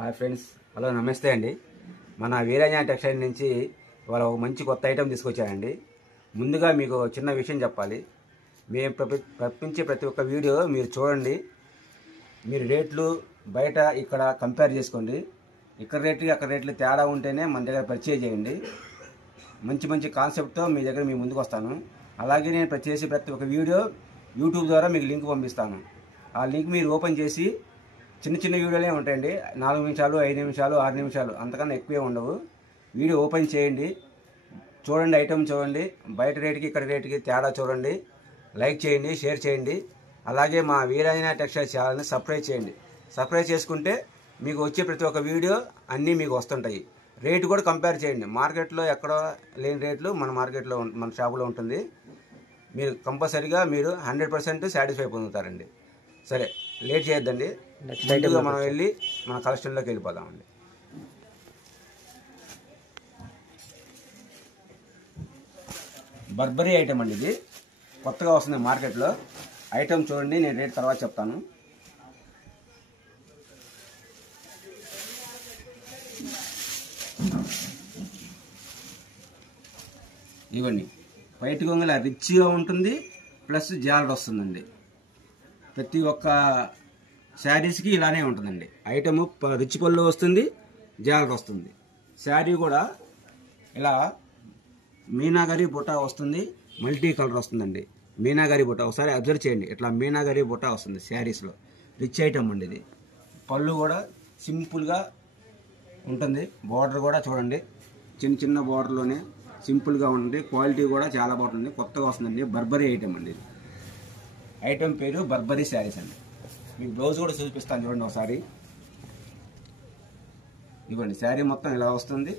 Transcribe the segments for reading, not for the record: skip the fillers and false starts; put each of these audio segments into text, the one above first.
Hi friends, hello నమస్తే అండి. మన వీరాంజనేయ టెక్స్టైల్ నుంచి ఇవాళ ఒక మంచి కొత్త ఐటెం తీసుకొచ్చానండి. ముందుగా మీకు చిన్న విషయం చెప్పాలి. మేము ప్రపంచే ప్రతి ఒక్క వీడియో మీరు చూడండి. మీరు రేట్లు బయట ఇక్కడ కంపేర్ చేసుకోండి. ఇక్కడ రేట్లు అక్కడ రేట్లు తేడా ఉంటేనే మన దగ్గర పర్చేజ్ చేయండి. మంచి మంచి కాన్సెప్ట్తో మీ దగ్గర మీ ముందుకు వస్తాను. అలాగే నేను ప్రతి ఒక్క వీడియో యూట్యూబ్ ద్వారా మీకు లింక్ పంపిస్తాను. ఆ లింక్ మీరు ఓపెన్ చేసి చిన్న చిన్న వీడియోలే ఉంటాయండి. 4 నిమిషాలు, 5 నిమిషాలు, 6 నిమిషాలు, అంతకన్నా ఎక్కువే ఉండవు. వీడియో ఓపెన్ చేయండి, చూడండి, ఐటమ్ చూడండి, బయట రేటుకి ఇక్కడ రేటుకి తేడా చూడండి, లైక్ చేయండి, షేర్ చేయండి. అలాగే మా వీరాంజనేయ టెక్స్టైల్ ఛానల్ని సబ్స్క్రైబ్ చేయండి. సబ్స్క్రైబ్ చేసుకుంటే మీకు వచ్చే ప్రతి ఒక్క వీడియో అన్నీ మీకు వస్తుంటాయి. రేటు కూడా కంపేర్ చేయండి. మార్కెట్లో ఎక్కడ లేని రేట్లు మన మార్కెట్లో మన షాపులో ఉంటుంది. మీరు కంపల్సరీగా మీరు 100% సాటిస్ఫై పొందుతారండి. సరే, లేట్ చేయొద్దండి. ముందుగా మనం వెళ్ళి మన కలెక్షన్లోకి వెళ్ళిపోదామండి. బర్బరీ ఐటమ్ అండి, ఇది కొత్తగా వస్తుంది మార్కెట్లో. ఐటమ్ చూడండి, నేను రేట్ తర్వాత చెప్తాను. ఇవన్నీ బయట కొంగల రిచ్గా ఉంటుంది, ప్లస్ జాలర్ వస్తుందండి. ప్రతి ఒక్క శారీస్కి ఇలానే ఉంటుందండి. ఐటమ్ రిచ్ పళ్ళు వస్తుంది, జాలర్ వస్తుంది. శారీ కూడా ఇలా మీనాగరి బుట్ట వస్తుంది, మల్టీ కలర్ వస్తుందండి. మీనాగరి బుట్ట ఒకసారి అబ్జర్వ్ చేయండి. ఇట్లా మీనాగరి బుట్ట వస్తుంది శారీస్లో. రిచ్ ఐటమ్ అండి ఇది. పళ్ళు కూడా సింపుల్గా ఉంటుంది. బార్డర్ కూడా చూడండి, చిన్న చిన్న బార్డర్లోనే సింపుల్గా ఉంటుంది. క్వాలిటీ కూడా చాలా బాగుంటుంది. కొత్తగా వస్తుందండి. బర్బరీ ఐటమ్ అండి ఇది. ఐటమ్ పేరు బర్బరీ శారీస్ అండి. మీకు బ్లౌజ్ కూడా చూపిస్తాను చూడండి ఒకసారి. ఇవ్వండి, శారీ మొత్తం ఇలా వస్తుంది.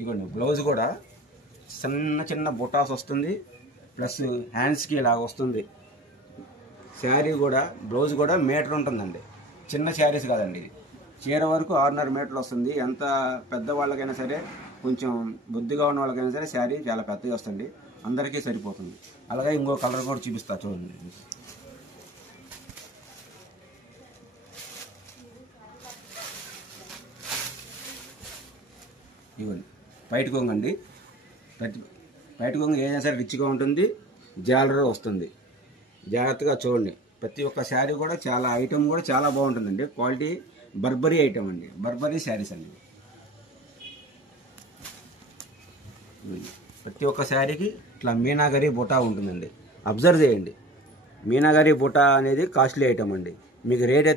ఇవ్వండి, బ్లౌజ్ కూడా చిన్న చిన్న బుటాస్ వస్తుంది, ప్లస్ హ్యాండ్స్కి ఇలా వస్తుంది. శారీ కూడా బ్లౌజ్ కూడా మీటర్ ఉంటుందండి. చిన్న శారీస్ కాదండి ఇది. చీర వరకు 6.5 మీటర్లు వస్తుంది. ఎంత పెద్దవాళ్ళకైనా సరే, కొంచెం బుద్ధిగా ఉన్న వాళ్ళకైనా సరే శారీ చాలా పెద్దగా వస్తుంది. అందరికీ సరిపోతుంది. అలాగే ఇంకో కలర్ కూడా చూపిస్తా చూడండి. ఇవ్వండి, బయట కొంగు అండి. బయట కొంగు ఏదైనా సరే రిచ్గా ఉంటుంది, జాలర్ వస్తుంది. జాగ్రత్తగా చూడండి. ప్రతి ఒక్క శారీ కూడా చాలా ఐటమ్ కూడా చాలా బాగుంటుందండి. క్వాలిటీ బర్బరీ ఐటమ్ అండి. బర్బరీ శారీస్ అండి. ప్రతి ఒక్క శారీకి ఇట్లా మీనాగరి బుటా ఉంటుందండి. అబ్జర్వ్ చేయండి. మీనాగరి బుటా అనేది కాస్ట్లీ ఐటమ్ అండి. మీకు రేట్